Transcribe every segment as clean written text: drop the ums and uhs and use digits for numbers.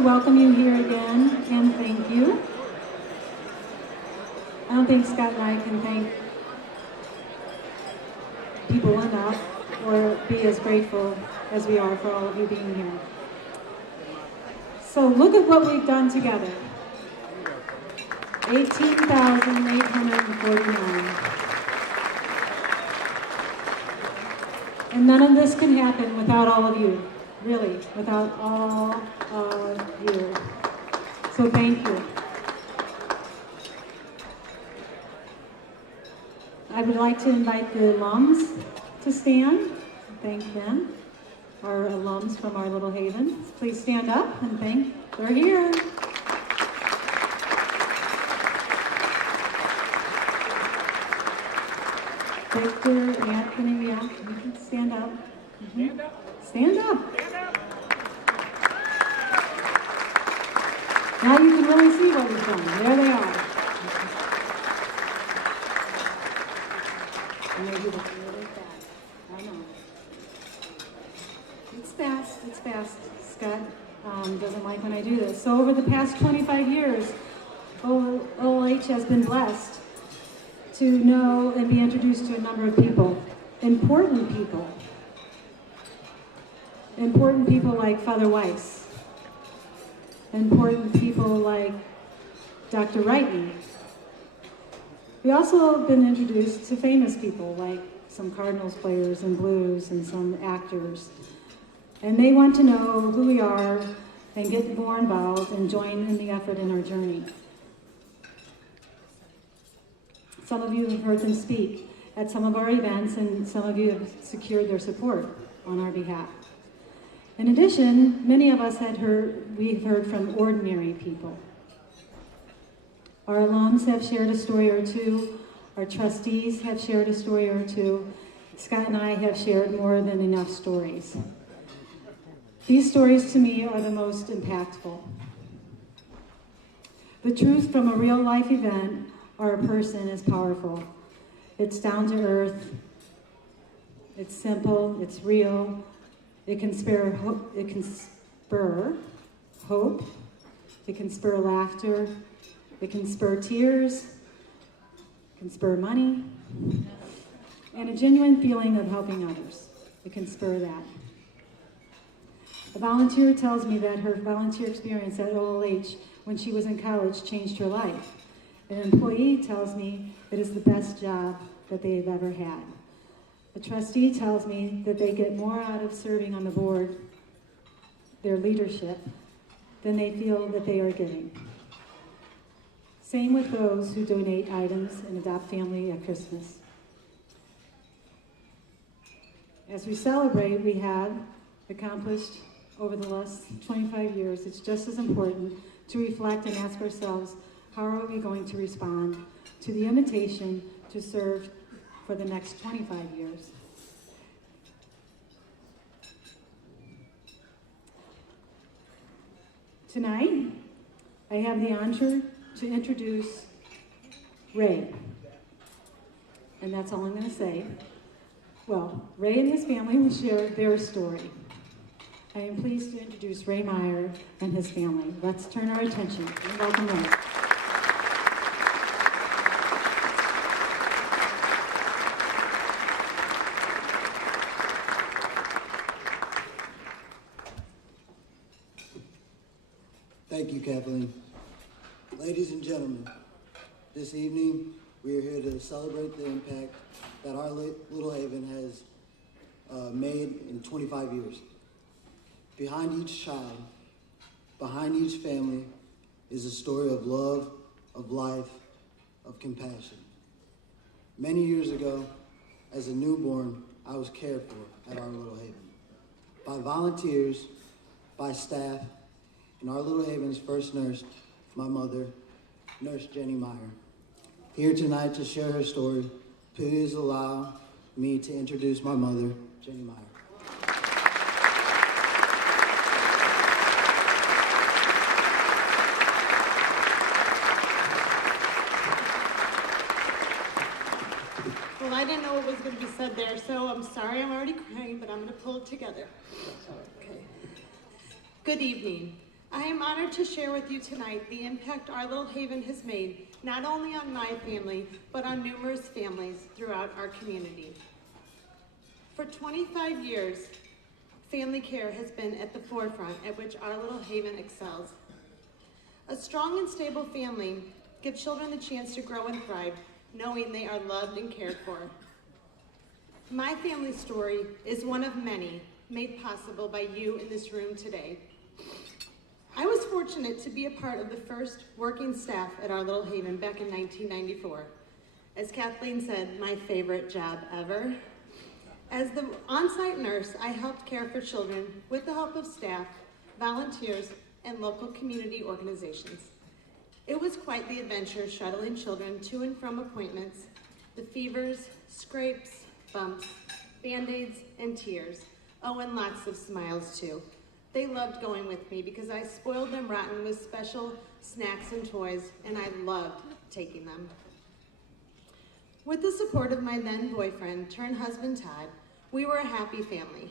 to welcome you here again and thank you. I don't think Scott and I can thank people enough or be as grateful as we are for all of you being here. So look at what we've done together. 18,849. And none of this can happen without all of you. Really, without all of you. So thank you. I would like to invite the alums to stand. Thank them. Our alums from our Little Haven. Please stand up and thank. They're here. Victor, Anthony, yeah, you can stand up. Mm-hmm. Stand up. Stand up. Now you can really see what we've done. There they are. And they do look really fast. I know. It's fast. It's fast. Scott doesn't like when I do this. So over the past 25 years, OLH has been blessed to know and be introduced to a number of people, important people. Important people like Father Weiss. Important people like Dr. Wrighton. We also have been introduced to famous people like some Cardinals players and blues and some actors. And they want to know who we are and get more involved and join in the effort in our journey. Some of you have heard them speak at some of our events, and some of you have secured their support on our behalf. In addition, many of us we've heard from ordinary people. Our alums have shared a story or two. Our trustees have shared a story or two. Scott and I have shared more than enough stories. These stories to me are the most impactful. The truth from a real life event or a person is powerful. It's down to earth. It's simple. It's real. It can spur hope. It can spur laughter. It can spur tears. It can spur money. And a genuine feeling of helping others. It can spur that. A volunteer tells me that her volunteer experience at OLH when she was in college changed her life. An employee tells me it is the best job that they've ever had. A trustee tells me that they get more out of serving on the board, their leadership, than they feel that they are getting. Same with those who donate items and adopt family at Christmas. As we celebrate, we have accomplished over the last 25 years, it's just as important to reflect and ask ourselves, how are we going to respond to the invitation to serve for the next 25 years? Tonight, I have the honor to introduce Ray. And that's all I'm going to say. Well, Ray and his family will share their story. I am pleased to introduce Ray Meyer and his family. Let's turn our attention and welcome Ray. Thank you, Kathleen. Ladies and gentlemen, this evening we are here to celebrate the impact that our Little Haven has made in 25 years. Behind each child, behind each family, is a story of love, of life, of compassion. Many years ago, as a newborn, I was cared for at our Little Haven by volunteers, by staff, and our Little Haven's first nurse, my mother, Nurse Jenny Meyer. Here tonight to share her story, please allow me to introduce my mother, Jenny Meyer. Well, I didn't know what was going to be said there, so I'm sorry I'm already crying, but I'm going to pull it together. Okay. Good evening. I am honored to share with you tonight the impact Our Little Haven has made, not only on my family, but on numerous families throughout our community. For 25 years, family care has been at the forefront at which Our Little Haven excels. A strong and stable family gives children the chance to grow and thrive, knowing they are loved and cared for. My family story is one of many made possible by you in this room today. I was fortunate to be a part of the first working staff at Our Little Haven back in 1994. As Kathleen said, my favorite job ever. As the on-site nurse, I helped care for children with the help of staff, volunteers, and local community organizations. It was quite the adventure shuttling children to and from appointments, the fevers, scrapes, bumps, Band-Aids, and tears. Oh, and lots of smiles too. They loved going with me because I spoiled them rotten with special snacks and toys, and I loved taking them. With the support of my then boyfriend turned husband Todd, we were a happy family.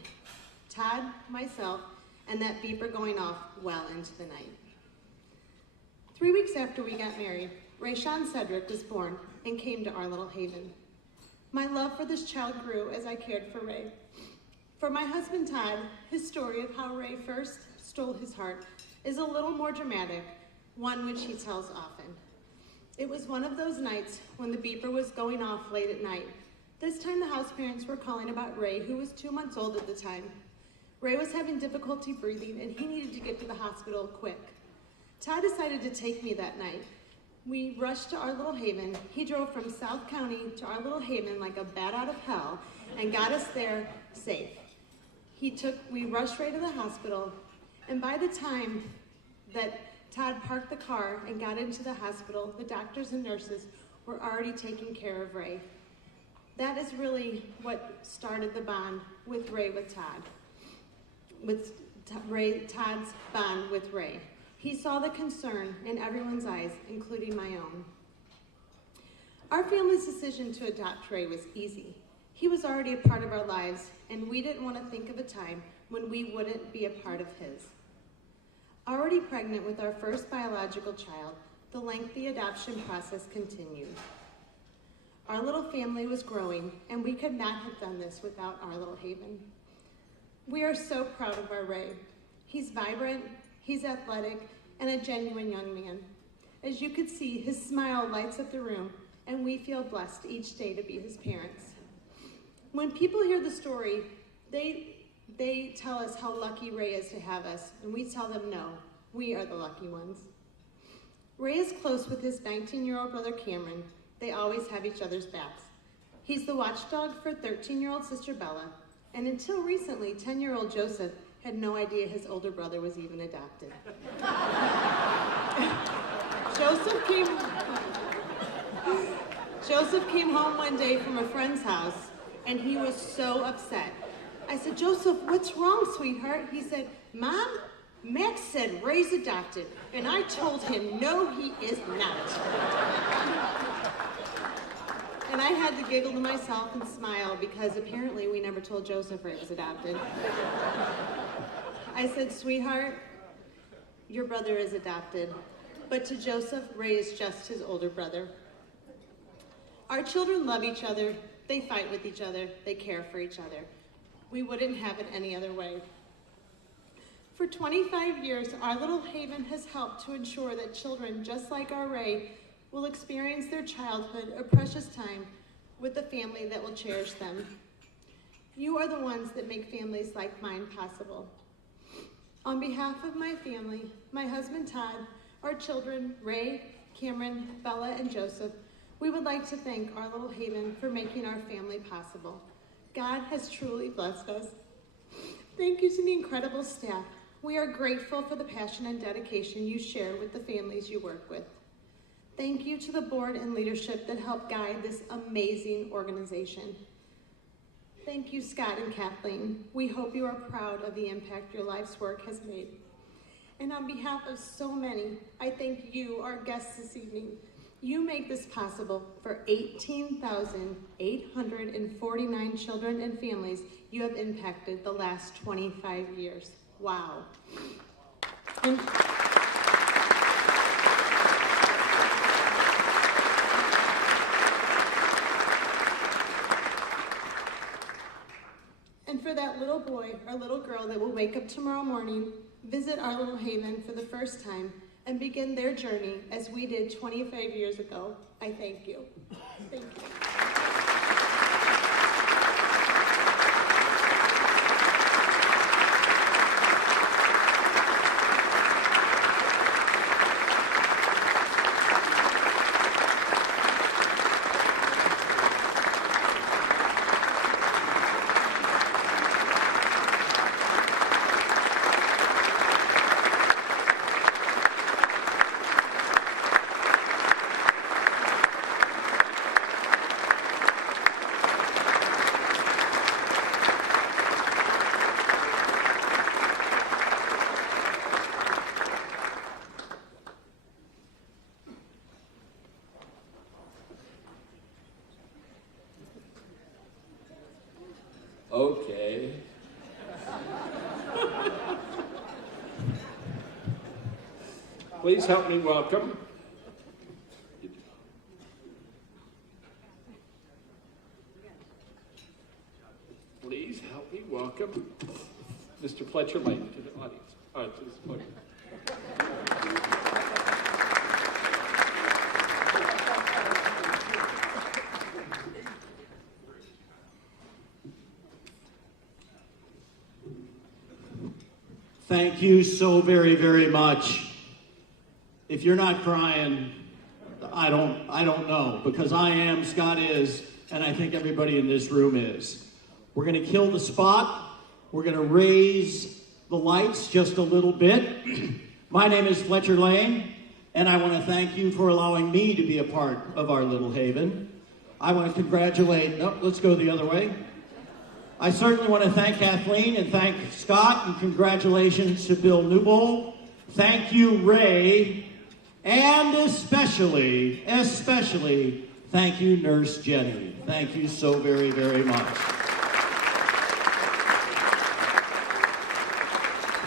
Todd, myself, and that beeper going off well into the night. 3 weeks after we got married, Rayshawn Cedric was born and came to Our Little Haven. My love for this child grew as I cared for Ray. For my husband Todd, his story of how Ray first stole his heart is a little more dramatic, one which he tells often. It was one of those nights when the beeper was going off late at night. This time the house parents were calling about Ray, who was 2 months old at the time. Ray was having difficulty breathing and he needed to get to the hospital quick. Todd decided to take me that night. We rushed to Our Little Haven. He drove from South County to Our Little Haven like a bat out of hell and got us there safe. We rushed Ray to the hospital, and by the time that Todd parked the car and got into the hospital, the doctors and nurses were already taking care of Ray. That is really what started the bond with Ray with Todd. Todd's bond with Ray. He saw the concern in everyone's eyes, including my own. Our family's decision to adopt Ray was easy. He was already a part of our lives, and we didn't want to think of a time when we wouldn't be a part of his. Already pregnant with our first biological child, the lengthy adoption process continued. Our little family was growing, and we could not have done this without Our Little Haven. We are so proud of our Ray. He's vibrant, he's athletic, and a genuine young man. As you could see, his smile lights up the room, and we feel blessed each day to be his parents. When people hear the story, they tell us how lucky Ray is to have us, and we tell them no, we are the lucky ones. Ray is close with his 19-year-old brother Cameron. They always have each other's backs. He's the watchdog for 13-year-old sister Bella, and until recently, 10-year-old Joseph had no idea his older brother was even adopted. Joseph came home one day from a friend's house, and he was so upset. I said, "Joseph, what's wrong, sweetheart?" He said, "Mom, Max said Ray's adopted, and I told him, no, he is not." And I had to giggle to myself and smile because apparently we never told Joseph Ray was adopted. I said, "Sweetheart, your brother is adopted, but to Joseph, Ray is just his older brother." Our children love each other, they fight with each other, they care for each other. We wouldn't have it any other way. For 25 years, Our Little Haven has helped to ensure that children just like our Ray will experience their childhood, a precious time, with a family that will cherish them. You are the ones that make families like mine possible. On behalf of my family, my husband Todd, our children, Ray, Cameron, Bella, and Joseph, we would like to thank Our Little Haven for making our family possible. God has truly blessed us. Thank you to the incredible staff. We are grateful for the passion and dedication you share with the families you work with. Thank you to the board and leadership that help guide this amazing organization. Thank you, Scott and Kathleen. We hope you are proud of the impact your life's work has made. And on behalf of so many, I thank you, our guests this evening. You make this possible for 18,849 children and families you have impacted the last 25 years. Wow. And And for that little boy or little girl that will wake up tomorrow morning, visit our little haven for the first time, and begin their journey as we did 25 years ago, I thank you. Thank you. Okay. Please help me welcome. Please help me welcome Mr. Fletcher Lane to the audience. All right, to this podium. Thank you so very, very much. If you're not crying, I don't know, because I am, Scott is, and I think everybody in this room is. We're going to kill the spot. We're going to raise the lights just a little bit. My name is Fletcher Lane, and I want to thank you for allowing me to be a part of our little haven. I want to congratulate, no, let's go the other way. I certainly want to thank Kathleen and thank Scott, and congratulations to Bill Newbold. Thank you, Ray, and especially, thank you, Nurse Jenny. Thank you so very, very much.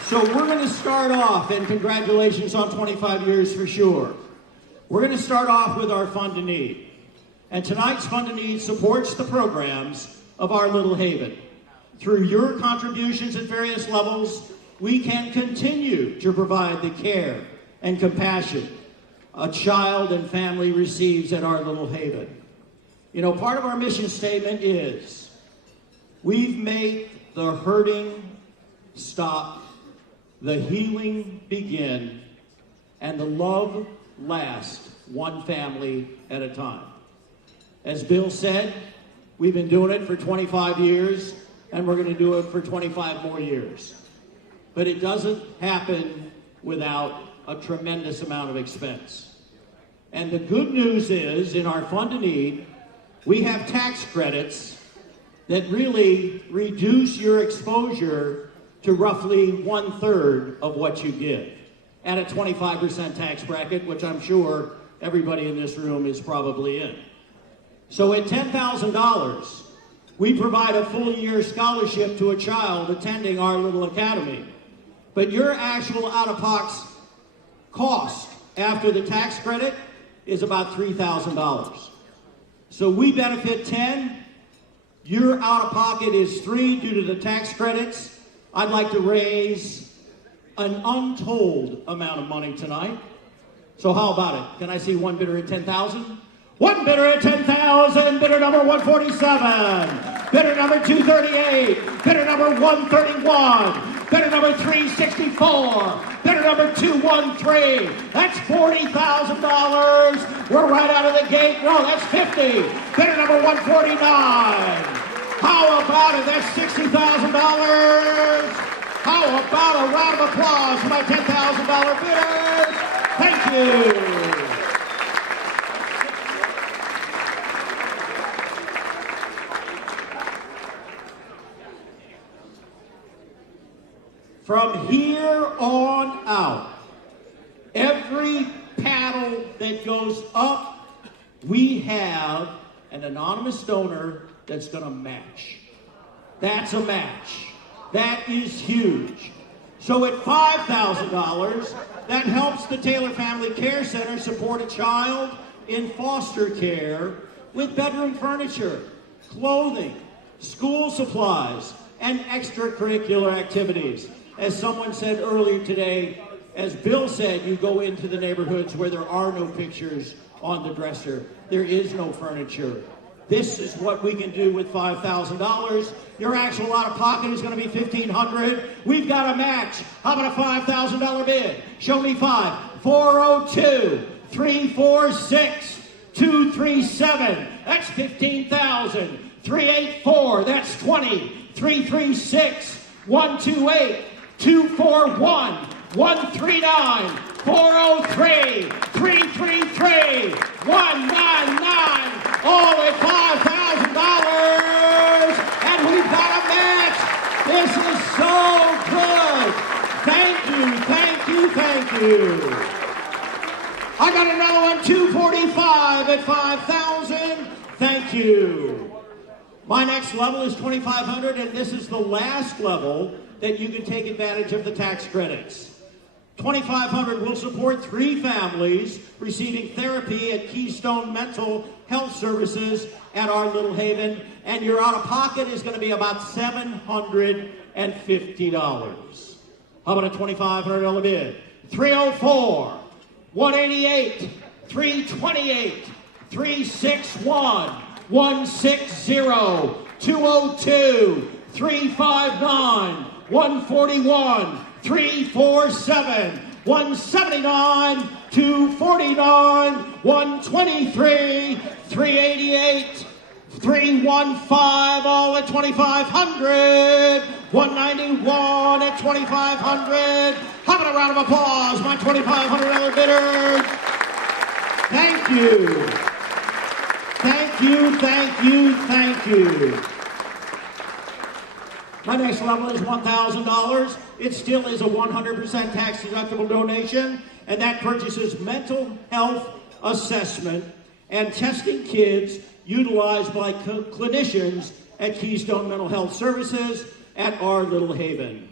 So we're going to start off, and congratulations on 25 years for sure. We're going to start off with our Fund to Need. And tonight's Fund to Need supports the programs of our little haven. Through your contributions at various levels, we can continue to provide the care and compassion a child and family receives at our little haven. You know, part of our mission statement is, we've made the hurting stop, the healing begin, and the love last one family at a time. As Bill said, we've been doing it for 25 years, and we're going to do it for 25 more years. But it doesn't happen without a tremendous amount of expense. And the good news is, in our Fund to Need, we have tax credits that really reduce your exposure to roughly 1/3 of what you give, at a 25% tax bracket, which I'm sure everybody in this room is probably in. So at $10,000, we provide a full year scholarship to a child attending our little academy. But your actual out-of-pocket cost after the tax credit is about $3,000. So we benefit 10, your out-of-pocket is 3 due to the tax credits. I'd like to raise an untold amount of money tonight. So how about it? Can I see one bidder at 10,000? One bidder at 10,000, bidder number 147, bidder number 238, bidder number 131, bidder number 364, bidder number 213. That's $40,000. We're right out of the gate. No, that's 50. Bidder number 149. How about it? That's $60,000. How about a round of applause for my $10,000 bidders? Thank you. From here on out, every paddle that goes up, we have an anonymous donor that's going to match. That's a match. That is huge. So at $5,000, that helps the Taylor Family Care Center support a child in foster care with bedroom furniture, clothing, school supplies, and extracurricular activities. As someone said earlier today, as Bill said, you go into the neighborhoods where there are no pictures on the dresser. There is no furniture. This is what we can do with $5,000. Your actual out-of-pocket is going to be $1,500. We've got a match. How about a $5,000 bid? Show me 5. 402-346-237. That's $15,000. 384. That's 20. 336-128-241. 139, 403, 333, 199, all at $5,000, and we've got a match. This is so good. Thank you, thank you, thank you. I got another one, 245 at 5,000. Thank you. My next level is 2,500, and this is the last level that you can take advantage of the tax credits. 2,500 will support 3 families receiving therapy at Keystone Mental Health Services at our Little Haven, and your out-of-pocket is going to be about $750. How about a $2,500 bid? 304, 188, 328, 361, 160, 202, 359, 141, 347, 179, 249, 123, 388, 315, all at 2,500, 191 at 2,500. How about a round of applause, my $2,500 bidders? Thank you. Thank you, thank you, thank you. My next level is $1,000. It still is a 100% tax-deductible donation, and that purchases mental health assessment and testing kids utilized by clinicians at Keystone Mental Health Services at our Little Haven.